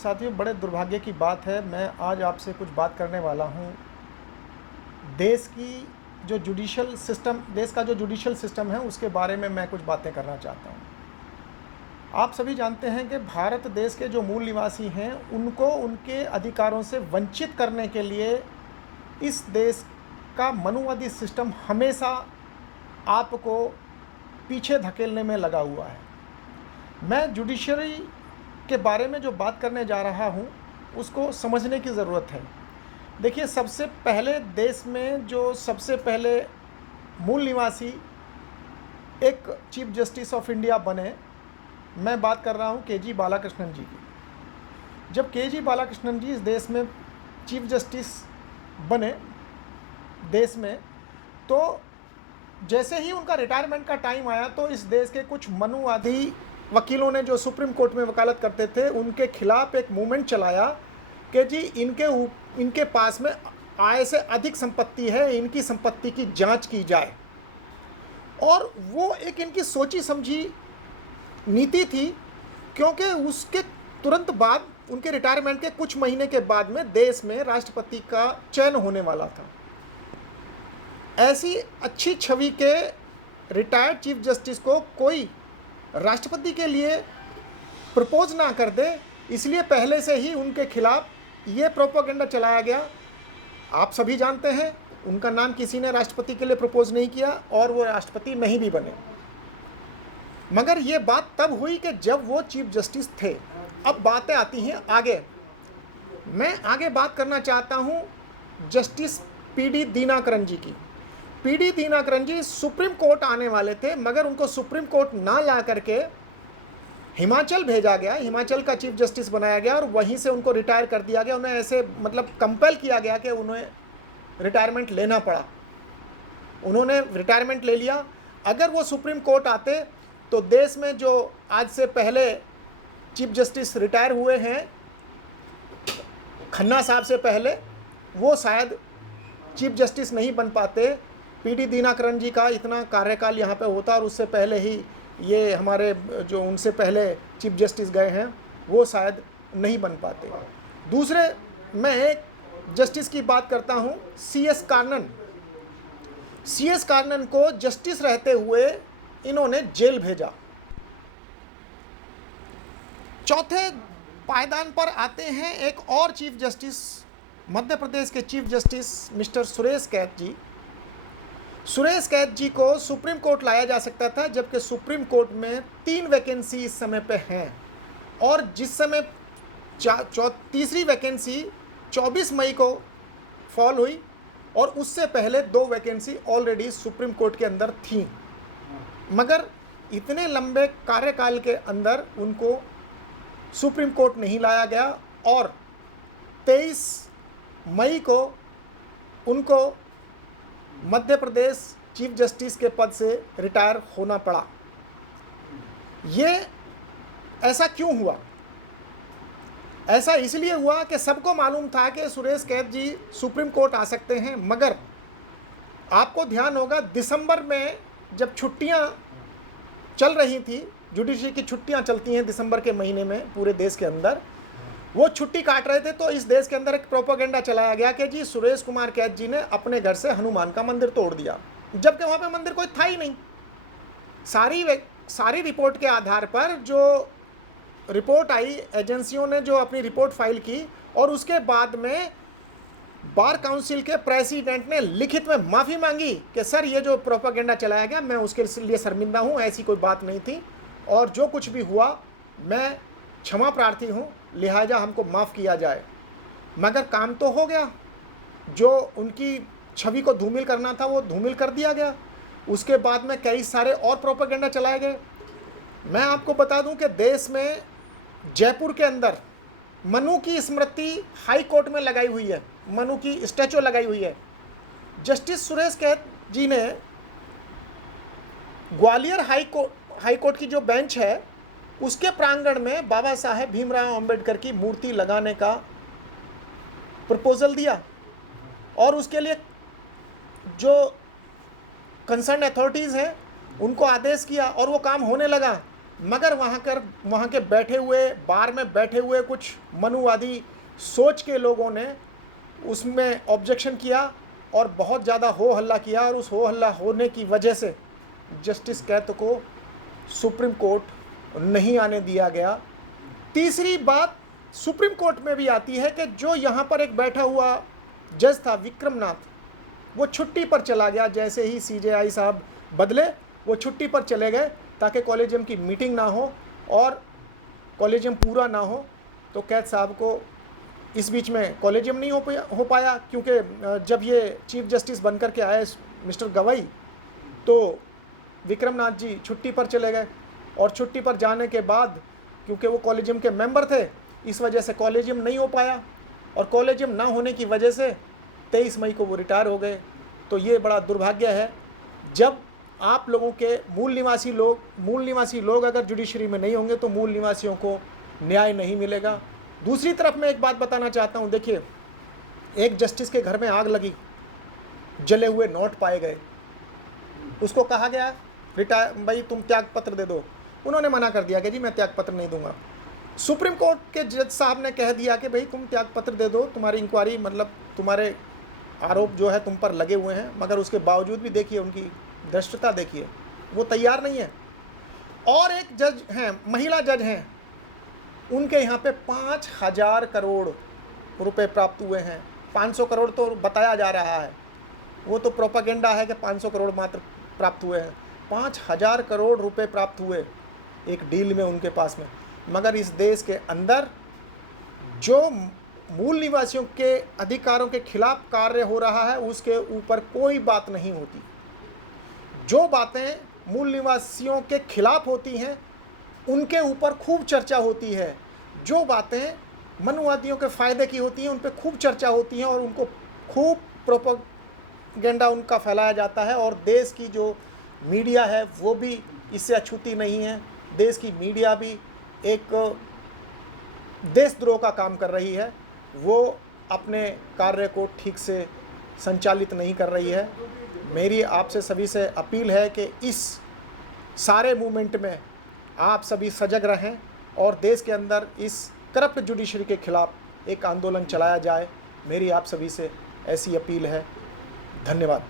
साथियों, बड़े दुर्भाग्य की बात है, मैं आज आपसे कुछ बात करने वाला हूँ। देश का जो जुडिशल सिस्टम है, उसके बारे में मैं कुछ बातें करना चाहता हूँ। आप सभी जानते हैं कि भारत देश के जो मूल निवासी हैं, उनको उनके अधिकारों से वंचित करने के लिए इस देश का मनुवादी सिस्टम हमेशा आपको पीछे धकेलने में लगा हुआ है। मैं जुडिशरी के बारे में जो बात करने जा रहा हूँ, उसको समझने की ज़रूरत है। देखिए, सबसे पहले देश में जो सबसे पहले मूल निवासी एक चीफ जस्टिस ऑफ इंडिया बने, मैं बात कर रहा हूँ के.जी. बालाकृष्णन जी की। जब के.जी. बालाकृष्णन जी इस देश में चीफ जस्टिस बने देश में, तो जैसे ही उनका रिटायरमेंट का टाइम आया, तो इस देश के कुछ मनुवादी वकीलों ने, जो सुप्रीम कोर्ट में वकालत करते थे, उनके खिलाफ एक मूवमेंट चलाया कि जी इनके पास में आय से अधिक संपत्ति है, इनकी संपत्ति की जांच की जाए। और वो एक इनकी सोची समझी नीति थी, क्योंकि उसके तुरंत बाद, उनके रिटायरमेंट के कुछ महीने के बाद में देश में राष्ट्रपति का चयन होने वाला था। ऐसी अच्छी छवि के रिटायर्ड चीफ जस्टिस को कोई राष्ट्रपति के लिए प्रपोज ना कर दे, इसलिए पहले से ही उनके खिलाफ ये प्रोपेगेंडा चलाया गया। आप सभी जानते हैं, उनका नाम किसी ने राष्ट्रपति के लिए प्रपोज नहीं किया और वो राष्ट्रपति नहीं भी बने। मगर ये बात तब हुई कि जब वो चीफ जस्टिस थे। अब बातें आती हैं आगे। मैं आगे बात करना चाहता हूँ जस्टिस पी.डी. दीनाकरन जी की। पी.डी. दीनाकरन जी सुप्रीम कोर्ट आने वाले थे, मगर उनको सुप्रीम कोर्ट ना ला करके हिमाचल भेजा गया, हिमाचल का चीफ जस्टिस बनाया गया और वहीं से उनको रिटायर कर दिया गया। उन्हें ऐसे कंपेल किया गया कि उन्हें रिटायरमेंट लेना पड़ा। उन्होंने रिटायरमेंट ले लिया। अगर वो सुप्रीम कोर्ट आते, तो देश में जो आज से पहले चीफ जस्टिस रिटायर हुए हैं, खन्ना साहब से पहले, वो शायद चीफ जस्टिस नहीं बन पाते। पी.डी. दीनाकरन जी का इतना कार्यकाल यहाँ पे होता और उससे पहले ही ये हमारे जो उनसे पहले चीफ जस्टिस गए हैं, वो शायद नहीं बन पाते। दूसरे, मैं एक जस्टिस की बात करता हूँ, सी.एस. कार्नन। सी.एस. कार्नन को जस्टिस रहते हुए इन्होंने जेल भेजा। चौथे पायदान पर आते हैं एक और चीफ जस्टिस, मध्य प्रदेश के चीफ जस्टिस मिस्टर सुरेश कैत जी। सुरेश कैत जी को सुप्रीम कोर्ट लाया जा सकता था, जबकि सुप्रीम कोर्ट में 3 वैकेंसी इस समय पे हैं और जिस समय तीसरी वैकेंसी 24 मई को फॉल हुई और उससे पहले 2 वैकेंसी ऑलरेडी सुप्रीम कोर्ट के अंदर थी। मगर इतने लंबे कार्यकाल के अंदर उनको सुप्रीम कोर्ट नहीं लाया गया और 23 मई को उनको मध्य प्रदेश चीफ जस्टिस के पद से रिटायर होना पड़ा। ये ऐसा क्यों हुआ? ऐसा इसलिए हुआ कि सबको मालूम था कि सुरेश कैत जी सुप्रीम कोर्ट आ सकते हैं, मगर आपको ध्यान होगा, दिसंबर में जब छुट्टियां चल रही थी, जुडिशरी की छुट्टियां चलती हैं दिसंबर के महीने में पूरे देश के अंदर, वो छुट्टी काट रहे थे, तो इस देश के अंदर एक प्रोपेगेंडा चलाया गया कि जी सुरेश कुमार कैत जी ने अपने घर से हनुमान का मंदिर तोड़ दिया, जबकि वहाँ पे मंदिर कोई था ही नहीं। सारी रिपोर्ट के आधार पर जो रिपोर्ट आई, एजेंसियों ने जो अपनी रिपोर्ट फाइल की और उसके बाद में बार काउंसिल के प्रेसिडेंट ने लिखित में माफ़ी मांगी कि सर, ये जो प्रोपेगेंडा चलाया गया, मैं उसके लिए शर्मिंदा हूँ, ऐसी कोई बात नहीं थी और जो कुछ भी हुआ मैं क्षमा प्रार्थी हूँ, लिहाजा हमको माफ़ किया जाए। मगर काम तो हो गया, जो उनकी छवि को धूमिल करना था वो धूमिल कर दिया गया। उसके बाद में कई सारे और प्रोपेगेंडा चलाए गए। मैं आपको बता दूं कि देश में जयपुर के अंदर मनु की स्मृति हाई कोर्ट में लगाई हुई है, मनु की स्टैचू लगाई हुई है। जस्टिस सुरेश कैत जी ने ग्वालियर हाई कोर्ट की जो बेंच है, उसके प्रांगण में बाबा साहेब भीमराव अंबेडकर की मूर्ति लगाने का प्रपोजल दिया और उसके लिए जो कंसर्न अथॉरिटीज़ हैं उनको आदेश किया और वो काम होने लगा। मगर वहाँ के बैठे हुए बार में बैठे हुए कुछ मनुवादी सोच के लोगों ने उसमें ऑब्जेक्शन किया और बहुत ज़्यादा हो हल्ला किया, और उस हो हल्ला होने की वजह से जस्टिस कैत को सुप्रीम कोर्ट नहीं आने दिया गया। तीसरी बात सुप्रीम कोर्ट में भी आती है कि जो यहाँ पर एक बैठा हुआ जज था विक्रमनाथ, वो छुट्टी पर चला गया। जैसे ही CJI साहब बदले वो छुट्टी पर चले गए ताकि कॉलेजियम की मीटिंग ना हो और कॉलेजियम पूरा ना हो। तो कैद साहब को इस बीच में कॉलेजियम नहीं हो पाया क्योंकि जब ये चीफ जस्टिस बनकर के आए मिस्टर गवाई, तो विक्रमनाथ जी छुट्टी पर चले गए, और छुट्टी पर जाने के बाद क्योंकि वो कॉलेजियम के मेंबर थे, इस वजह से कॉलेजियम नहीं हो पाया, और कॉलेजियम ना होने की वजह से 23 मई को वो रिटायर हो गए। तो ये बड़ा दुर्भाग्य है जब आप लोगों के मूल निवासी लोग अगर जुडिशरी में नहीं होंगे तो मूल निवासियों को न्याय नहीं मिलेगा। दूसरी तरफ मैं एक बात बताना चाहता हूँ, देखिए एक जस्टिस के घर में आग लगी, जले हुए नोट पाए गए, उसको कहा गया भाई तुम त्याग पत्र दे दो, उन्होंने मना कर दिया कि जी मैं त्याग पत्र नहीं दूंगा। सुप्रीम कोर्ट के जज साहब ने कह दिया कि भाई तुम त्याग पत्र दे दो, तुम्हारी इंक्वायरी मतलब तुम्हारे आरोप जो है तुम पर लगे हुए हैं, मगर उसके बावजूद भी देखिए उनकी धृष्टता देखिए, वो तैयार नहीं है। और एक जज हैं, महिला जज हैं, उनके यहाँ पे 5,000 करोड़ रुपए प्राप्त हुए हैं। 500 करोड़ तो बताया जा रहा है, वो तो प्रोपागेंडा है कि 500 करोड़ मात्र प्राप्त हुए हैं। 5,000 करोड़ रुपए प्राप्त हुए एक डील में उनके पास में। मगर इस देश के अंदर जो मूल निवासियों के अधिकारों के खिलाफ कार्य हो रहा है उसके ऊपर कोई बात नहीं होती। जो बातें मूल निवासियों के खिलाफ होती हैं उनके ऊपर खूब चर्चा होती है, जो बातें मनुवादियों के फ़ायदे की होती हैं उन पर खूब चर्चा होती हैं और उनको खूब प्रोपेगेंडा उनका फैलाया जाता है। और देश की जो मीडिया है वो भी इससे अछूती नहीं है। देश की मीडिया भी एक देशद्रोह का काम कर रही है, वो अपने कार्य को ठीक से संचालित नहीं कर रही है। मेरी आपसे सभी से अपील है कि इस सारे मूवमेंट में आप सभी सजग रहें और देश के अंदर इस करप्ट जुडिशरी के खिलाफ एक आंदोलन चलाया जाए। मेरी आप सभी से ऐसी अपील है। धन्यवाद।